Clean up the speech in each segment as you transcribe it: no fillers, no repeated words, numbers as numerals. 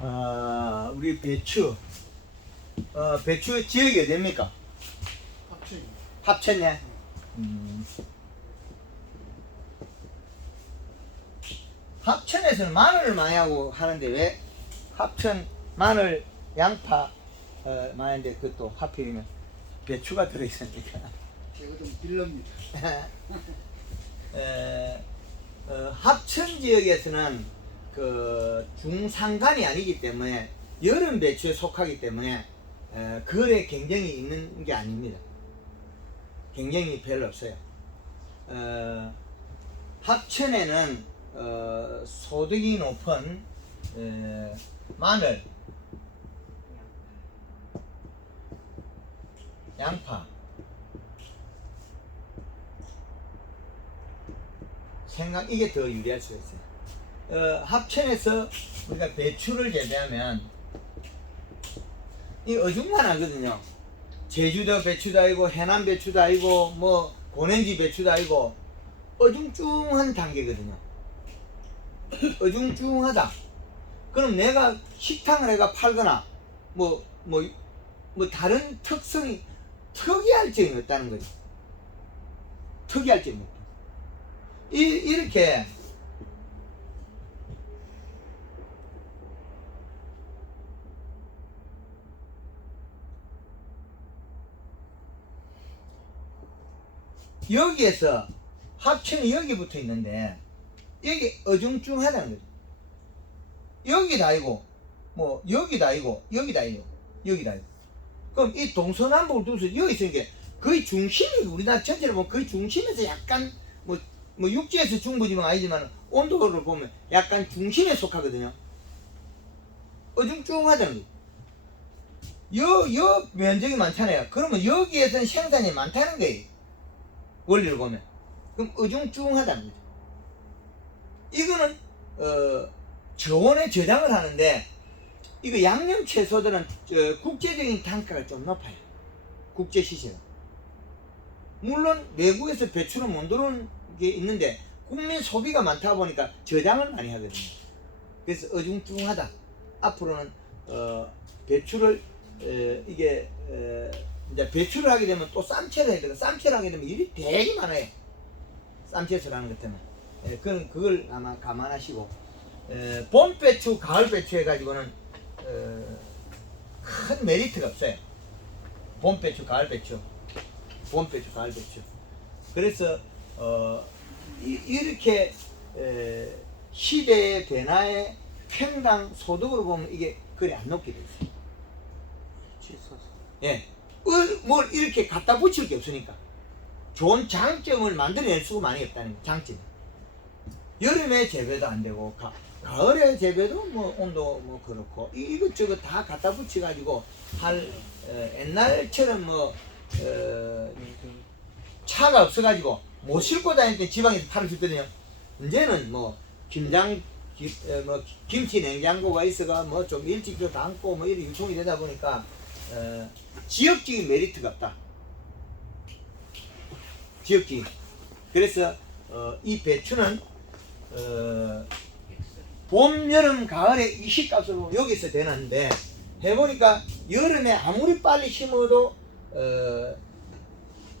우리 배추. 배추 지역이 어디입니까? 합천. 합천이야. 합천에서는 마늘을 많이 하고 하는데 왜 합천 마늘, 양파 많이 하는데 그것도 하필이면 배추가 들어있으니까. 제가 좀 빌럽니다. 합천 지역에서는 그 중산간이 아니기 때문에 여름 배추에 속하기 때문에 거래 경쟁이 있는 게 아닙니다. 경쟁이 별로 없어요. 합천에는 소득이 높은 마늘, 양파, 생강 이게 더 유리할 수가 있어요. 합천에서 우리가 배추를 재배하면 이 어중간하거든요. 제주도 배추도 아니고 해남 배추도 아니고 뭐 고랭지 배추도 아니고 어중중한 단계거든요. 어중중하다. 그럼 내가 식당을 해가 팔거나 뭐 다른 특성이 특이할 점이 없다는 거죠. 특이할 점이 없다. 이렇게 여기에서 합천이 여기 붙어 있는데 여기 어중중하다는 거죠. 여기다 아니고 뭐 여기다 아니고 여기다 아니고 여기다 아니고 그럼 이 동서남북을 두서 여기 있으니까 거의 중심이 우리나라 전체를 보면 거의 중심에서 약간 뭐 육지에서 중부지방 아니지만 온도를 보면 약간 중심에 속하거든요. 어중중하다는 거죠. 여 면적이 많잖아요. 그러면 여기에서는 생산이 많다는 거예요. 원리를 보면. 그럼 어중중하다는 거죠. 이거는 저온에 저장을 하는데 이거 양념 채소들은 국제적인 단가가 좀 높아요. 국제 시세가. 물론 외국에서 배추를 못 들어오는 게 있는데 국민 소비가 많다 보니까 저장을 많이 하거든요. 그래서 어중중하다. 앞으로는 배추를 이제 배추를 하게 되면 또 쌈채를 해야 되고 쌈채를 하게 되면 일이 되게 많아요. 쌈채를 하는 것 때문에. 그걸 아마 감안하시고 봄 배추, 가을 배추 해가지고는 큰 메리트가 없어요. 봄 배추, 가을 배추, 봄 배추, 가을 배추. 그래서 이렇게 시대의 변화의 평당 소득으로 보면 이게 그리 안 높게 돼 있어요. 예, 뭘 이렇게 갖다 붙일 게 없으니까 좋은 장점을 만들어낼 수가 많이 없다는 거, 장점. 여름에 재배도 안 되고 가을에 재배도 뭐 온도 뭐 그렇고 이것저것 다 갖다 붙여 가지고 할 옛날처럼 뭐 차가 없어 가지고 못 싣고 다닐 때 지방에서 팔을 줬거든요. 이제는 뭐 김치 냉장고가 있어가 뭐 좀 일찍 좀 담고 뭐 이런 유통이 되다 보니까 지역적인 메리트가 없다. 지역적인. 그래서 이 배추는 봄, 여름, 가을에 이 시값으로 여기서 되는데 해보니까 여름에 아무리 빨리 심어도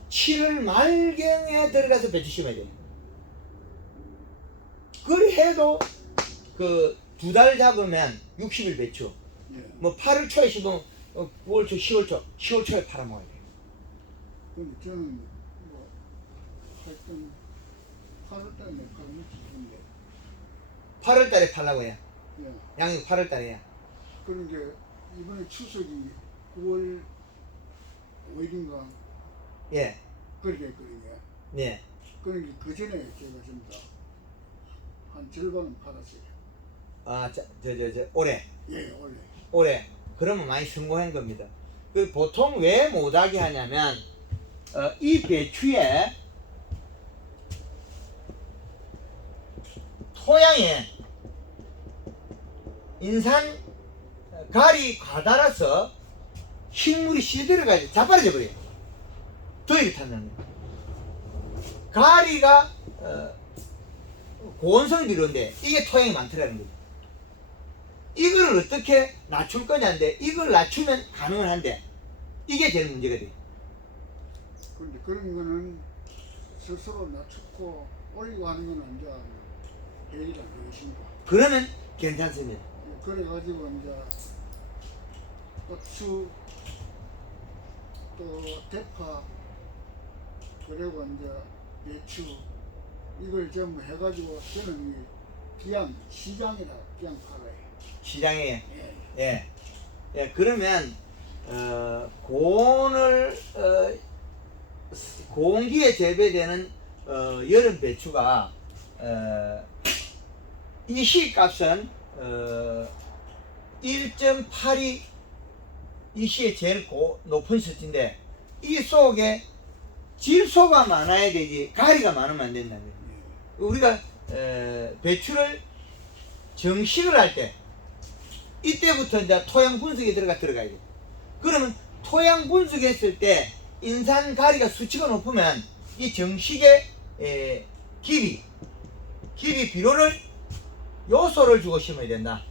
7월 말경에 들어가서 배추 심어야 돼요. 그걸 해도 그 2달 잡으면 60일 배추. 뭐 8월 초에 심으면 9월 초, 10월 초, 10월 초에 팔아먹어야 돼요. 그럼 저는 뭐 하여튼 8월 달에 가면 싶은데. 8월 달에 팔라고 해요. 예. 양이 8월 달에 해요. 그런 게 이번에 추석이 9월 5일인가 예. 그렇게 했거든요. 예. 그러니까 그 전에 제가 좀 더 한 절반은 받았어요. 아, 올해. 예, 원래. 올해. 그러면 많이 성공한 겁니다. 그 보통 왜 못하게 하냐면 이 배추에 토양에 인산 가리 과달아서 식물이 씨들어가지고 자빠져 버려요. 더위를 탄다는 거예요. 가리가 고온성이 이런데 이게 토양이 많더라는 거죠. 이거를 이걸 어떻게 낮출 거냐인데 이걸 낮추면 가능은 한데 이게 제일 문제가 돼. 그런데 그런 거는 스스로 낮추고 올리고 하는 거는 이제 얘기를 안 하겠습니다. 그러면 괜찮습니다. 그래가지고 이제 고추 또 대파 그리고 이제 배추 이걸 전부 해가지고 저는 이 그냥 시장이라 그냥 팔아요. 시장에 예. 예. 예, 그러면 고온을 고온기에 재배되는 여름 배추가 이 시값은 1.8이 이 시의 제일 높은 수치인데 이 속에 질소가 많아야 되지 가리가 많으면 안 된다는 거예요. 우리가 배추를 정식을 할 때 이때부터 이제 토양 분석에 들어가야 돼. 그러면 토양 분석했을 때 인산 가리가 수치가 높으면 이 정식의 기비 비료를 요소를 주고 심어야 된다.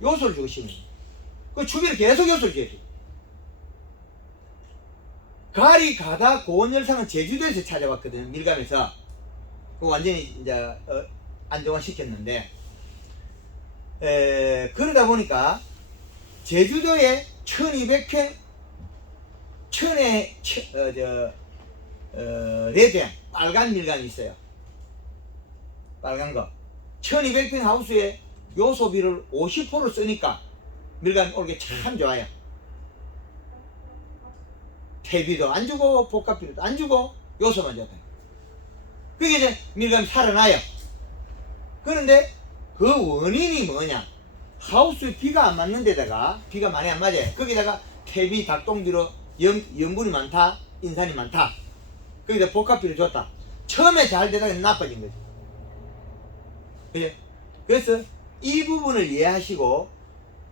요소를 주고 심어야 돼. 그 주기를 계속 요소를 줘야 돼. 가리 가다 고온열상은 제주도에서 찾아봤거든요. 밀감에서. 그 완전히 이제 안정화시켰는데 그러다 보니까 제주도에 1200평 천에 레드향 빨간 밀감이 있어요. 빨간 거 1200평 하우스에 요소비를 50% 쓰니까 밀감이 올게 참 좋아요. 퇴비도 안 주고 복합비료도 안 주고 요소만 줬다. 그게 이제 밀감이 살아나요. 그런데 그 원인이 뭐냐? 하우스에 비가 안 맞는 데다가 비가 많이 안 맞아요. 거기다가 퇴비 닭똥비로 염분이 많다, 인산이 많다. 거기다 복합비료 줬다. 처음에 잘 되다가 나빠진 거죠. 그죠? 그래서 이 부분을 이해하시고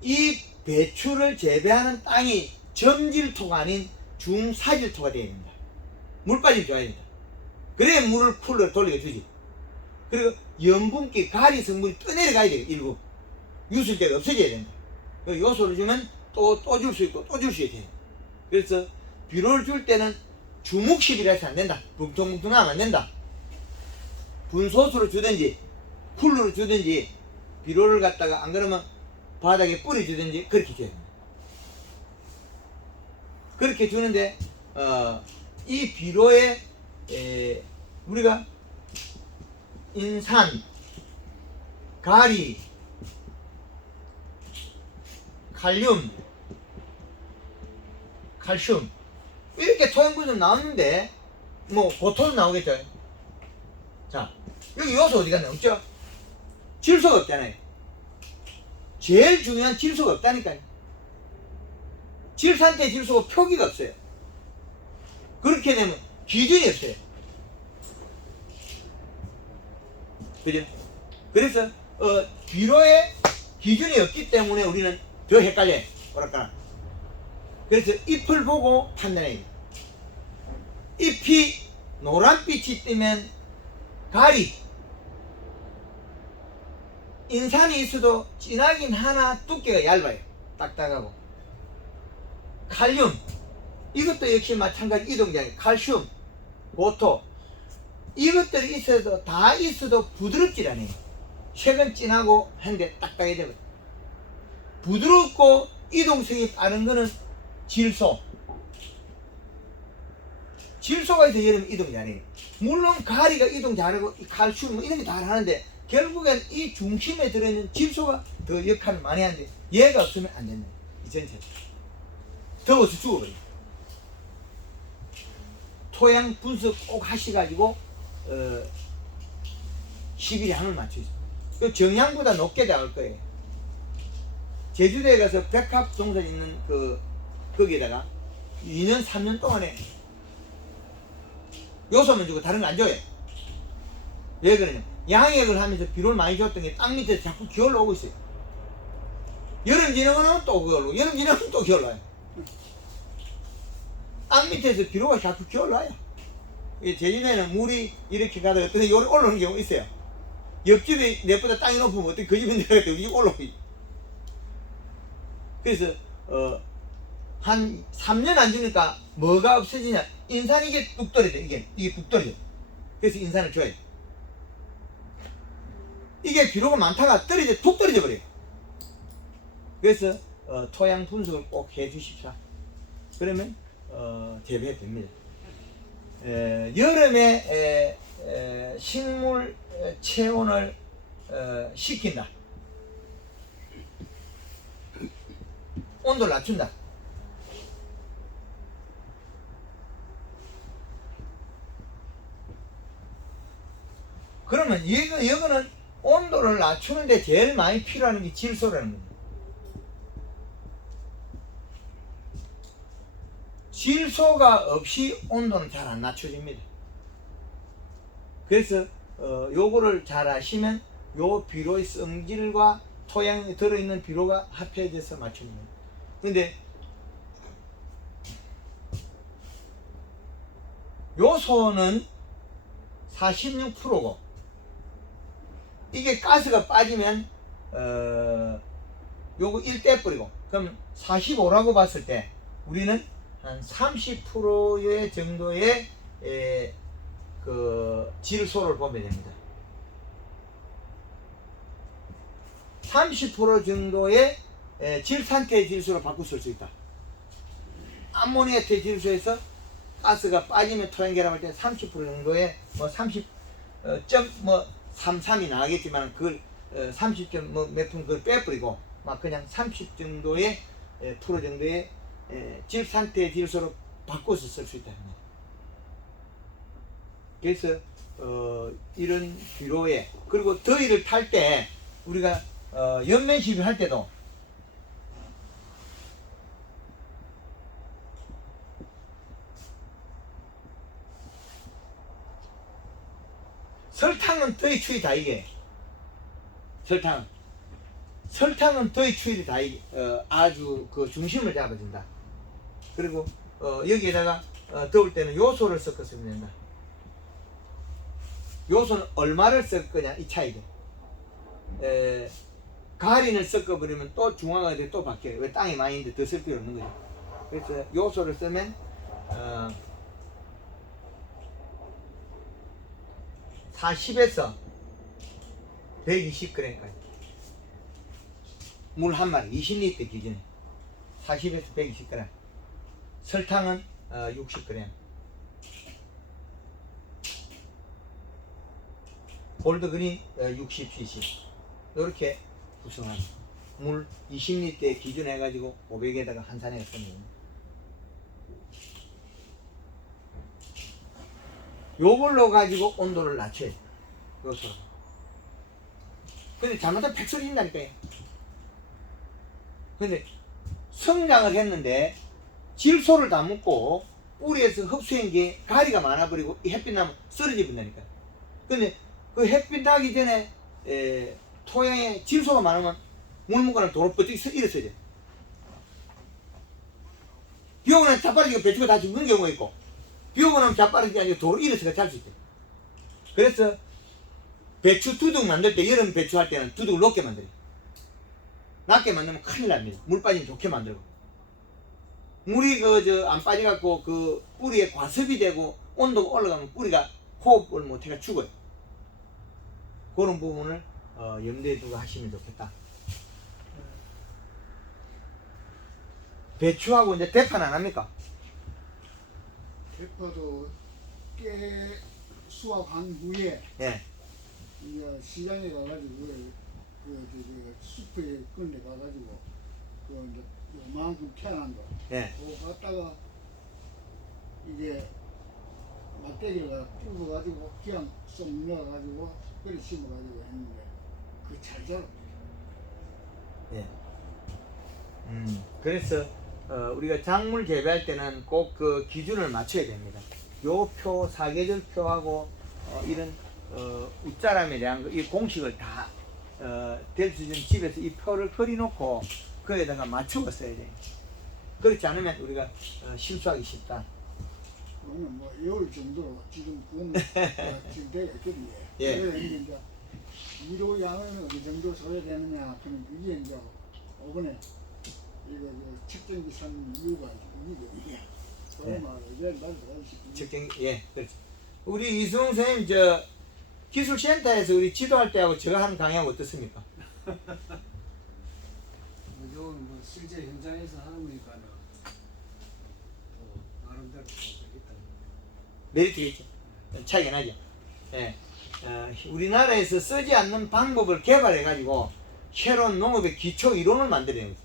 이 배추를 재배하는 땅이 점질토가 아닌 중사질토가 되어야 된다. 물 빠짐이 좋아야 된다. 그래야 물을 쿨러 돌리게 주지. 그리고 염분기 가리 성분이 떠내려가야 돼요. 일부 유술제가 없어져야 된다. 요소를 주면 또 줄 수 있고 또 줄 수 있어요. 그래서 비료를 줄 때는 주묵식이라 해서 안 된다. 뭉텅뭉텅하면 안 된다. 분소수로 주든지 쿨러로 주든지 비료를 갖다가 안 그러면 바닥에 뿌려 주든지 그렇게 줘야 됩니다. 그렇게 주는데 이 비료에 우리가 인산, 가리, 칼륨, 칼슘 이렇게 토양분석 나오는데 뭐 보토도 나오겠죠. 자 여기 요소 어디 갔나? 없죠? 질소가 없잖아요. 제일 중요한 질소가 없다니까요. 질산태 질소가 표기가 없어요. 그렇게 되면 기준이 없어요. 그죠? 그래서 비료에 기준이 없기 때문에 우리는 더 헷갈려요. 뭐랄까. 그래서 잎을 보고 판단해야 돼요. 잎이 노란빛이 뜨면 가리 인산이 있어도 진하긴 하나 두께가 얇아요. 딱딱하고. 칼륨 이것도 역시 마찬가지 이동장애. 칼슘, 보토 이것들이 있어도 다 있어도 부드럽질 않아요. 색은 진하고 한데 딱딱해 되거든. 부드럽고 이동성이 빠른 거는 질소. 질소가 있어야 여름 이동 잘해요. 물론 가리가 이동 잘하고 칼슘 뭐 이런 게 다 하는데 결국엔 이 중심에 들어있는 질소가 더 역할을 많이 하는데 얘가 없으면 안 된다. 이 전체 더워서 죽어버려. 토양 분석 꼭 하셔가지고 11위 항을 맞추죠. 그 정량보다 높게 잡을 거예요. 제주도에 가서 백합 동산 있는 거기에다가 2년 3년 동안에 요소만 주고 다른 거 안 줘요. 왜 그러냐? 양액을 하면서 비료를 많이 줬던 게 땅 밑에 자꾸 기어올라 오고 있어요. 여름 지나면 또 기어올라, 여름 지나면 또 기어올라요. 땅 밑에서 비료가 자꾸 기어올라요. 제주도에는 물이 이렇게 가다가 어떤 데 올라오는 경우가 있어요. 옆집에 내보다 땅이 높으면 어떻게 그 집에 내려갈 때 우리 집 올라오고. 그래서 한 3년 안 주니까 뭐가 없어지냐? 인산이 이게 뚝 떨어져. 이게 뚝 떨어져. 그래서 인산을 줘야 돼. 이게 비료가 많다가 툭 떨어져 버려요. 그래서 토양 분석을 꼭 해 주십시오. 그러면 재배 됩니다. 여름에 식물 체온을 시킨다. 온도를 낮춘다. 그러면 이거는 온도를 낮추는데 제일 많이 필요한 게 질소라는 겁니다. 질소가 없이 온도는 잘 안 낮춰집니다. 그래서 요거를 잘 아시면 요 비료의 성질과 토양에 들어있는 비료가 합해져서 맞춥니다. 근데 요소는 46%고 이게 가스가 빠지면 요거 1대 뿌리고 그럼 45라고 봤을 때 우리는 한 30%의 정도의 그 질소를 보면 됩니다. 30% 정도의 질산태 질소로 바꿀 수 있다. 암모니아태 질소에서 가스가 빠지면 토양 결합할 때 30% 정도의 뭐 33이 나가겠지만 그걸 30점 몇 푼 그걸 빼버리고 막 그냥 30 정도의 프로 정도의 질산태 질소로 바꿔서 쓸 수 있다. 그래서 이런 비료에 그리고 더위를 탈 때 우리가 연면 시비할 때도 설탕은 더위 추위 다 이게 설탕은 더위 추위를 다 이게 아주 그 중심을 잡아준다. 그리고 여기에다가 더울 때는 요소를 섞어 쓰면 된다. 요소는 얼마를 섞을 거냐 이 차이죠. 가린을 섞어버리면 또 중화가 돼 또 바뀌어요. 왜 땅이 많이 있는데 더 쓸 필요 없는 거죠. 그래서 요소를 쓰면 40에서 120g까지 물 한 마리 20리터 기준에 40에서 120g 설탕은 60g 골드그린 60cc 이렇게 구성한 물 20리터 기준 해가지고 500에다가 한 산에 쓰는 요걸로 가지고 온도를 낮춰야 돼. 요소로. 근데 잘못하면 팩 쏘진다니까요. 근데 성장을 했는데 질소를 다 묻고 뿌리에서 흡수한 게 가리가 많아버리고 이 햇빛 나면 쓰러져 버린다니까. 근데 그 햇빛 나기 전에 토양에 질소가 많으면 물 묻거나 도로 뻗지 일어서야 돼. 비 오고 나면 자빠지고 배추가 다 죽는 경우가 있고 비 오고 나면 자빠지게 아니고 도로 일어서가 잘 수 있대. 그래서 배추 두둑 만들 때 여름 배추 할 때는 두둑을 높게 만들어요. 낮게 만들면 큰일 납니다. 물 빠지면 좋게 만들고 물이 안 빠져갖고 그 뿌리에 과습이 되고 온도가 올라가면 뿌리가 호흡을 못해가 죽어요. 그런 부분을 염두에 두고 하시면 좋겠다. 배추하고 이제 대파는 안 합니까? 대파도 깨 수확한 후에 예. 이제 시장에 가가지고 그 숲에 끌려 가가지고 그 이제 요만큼 태어난 거 예. 그거 갖다가 이게 막대기를 뚫어가지고 그냥 쏙 넣어가지고 그래 심어가지고 했는데 그 잘 자라. 예. 그래서 우리가 작물 재배할 때는 꼭 그 기준을 맞춰야 됩니다. 요 표, 사계절표하고 이런 웃자람에 대한 이 공식을 다 될 수 있는 집에서 이 표를 그려놓고 거기에다가 맞추어 써야 돼요. 그렇지 않으면 우리가 실수하기 쉽다. 그러면 뭐 2월 정도로 지금 그거는 지금 되어 있거든요. 예. 그래서 이제 위로 양은 어느 정도 소요되느냐 하는 그게 이제 이번에 이거 측정기 산 이유가 이게 네. 이제 날 알지. 측정 예 그렇죠. 우리 이승훈 선생님 저 기술센터에서 우리 지도할 때하고 제가 한 강의하고 어떻습니까? 이건 뭐 실제 현장에서 하는 거니까는 나름대로 있다. 메리트가 있죠. 차이가 나죠. 예. 우리나라에서 쓰지 않는 방법을 개발해 가지고 새로운 농업의 기초 이론을 만들어내는 거죠.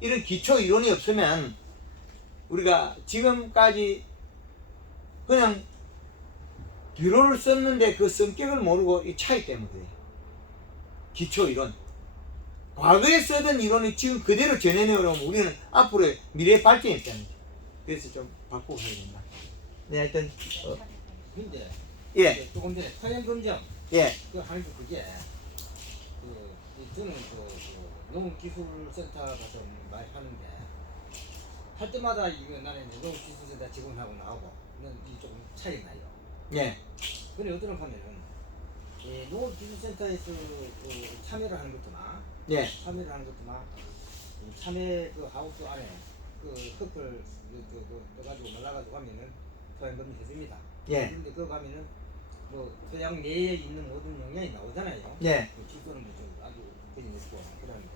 이런 기초 이론이 없으면 우리가 지금까지 그냥 비료를 썼는데 그 성격을 모르고 이 차이 때문에 그래요. 기초 이론. 과거에 쓰던 이론이 지금 그대로 전해내려면 우리는 앞으로의 미래의 발전이 있다는 거죠. 그래서 좀 바꾸고 해야 된다. 네, 하여튼 근데 예, 조금 전에 토양 검정 예, 그 하는 거 그게 저는 농업기술센터 가서 많이 하는데 할 때마다 이거 나는 이제 농업기술센터 직원하고 나오고 이 조금 차이 나요. 예, 근데 어떤 하면은 이 농업기술센터에서 참여를 하는 것도나 예, 참여를 하는 것도나 참여 그 하우스 안에 그 흙을 떠가지고 날라가지고 가면은 토양 검증 해줍니다. 예, 그런데 그거 가면은 뭐 토양 내에 있는 모든 영양이 나오잖아요. 예, 그 질소는 뭐좀 아주 그지냈고 그러는데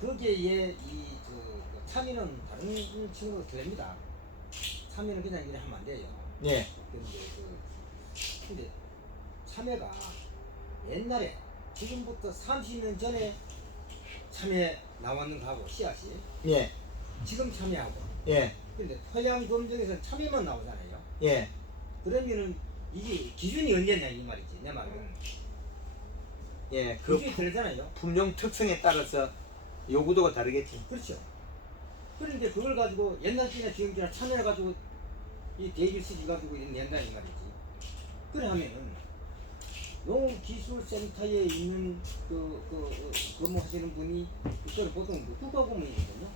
거기에 그 참외는 다른 친구가 틀립니다. 참외는 그냥 이래 하면 안 돼요. 예, 근데 참외가 옛날에 지금부터 30년 전에 참외 나왔는 거하고 씨앗이 예, 지금 참외하고 예, 근데 토양 검증에서는 참외만 나오잖아요. 예, 그러면은 이게 기준이 언제냐 이 말이지 내 말은. 예, 그 기준이 다르잖아요. 품종 특성에 따라서 요구도가 다르겠지. 그렇죠. 그런데 그걸 가지고 옛날 기나 지금 기나 참여해 가지고 이 대기를 쓰지 가지고 낸다 이 말이지. 그래 하면은 농기술센터에 있는 근무하시는 분이 그걸 보통 국가공무원이거든요.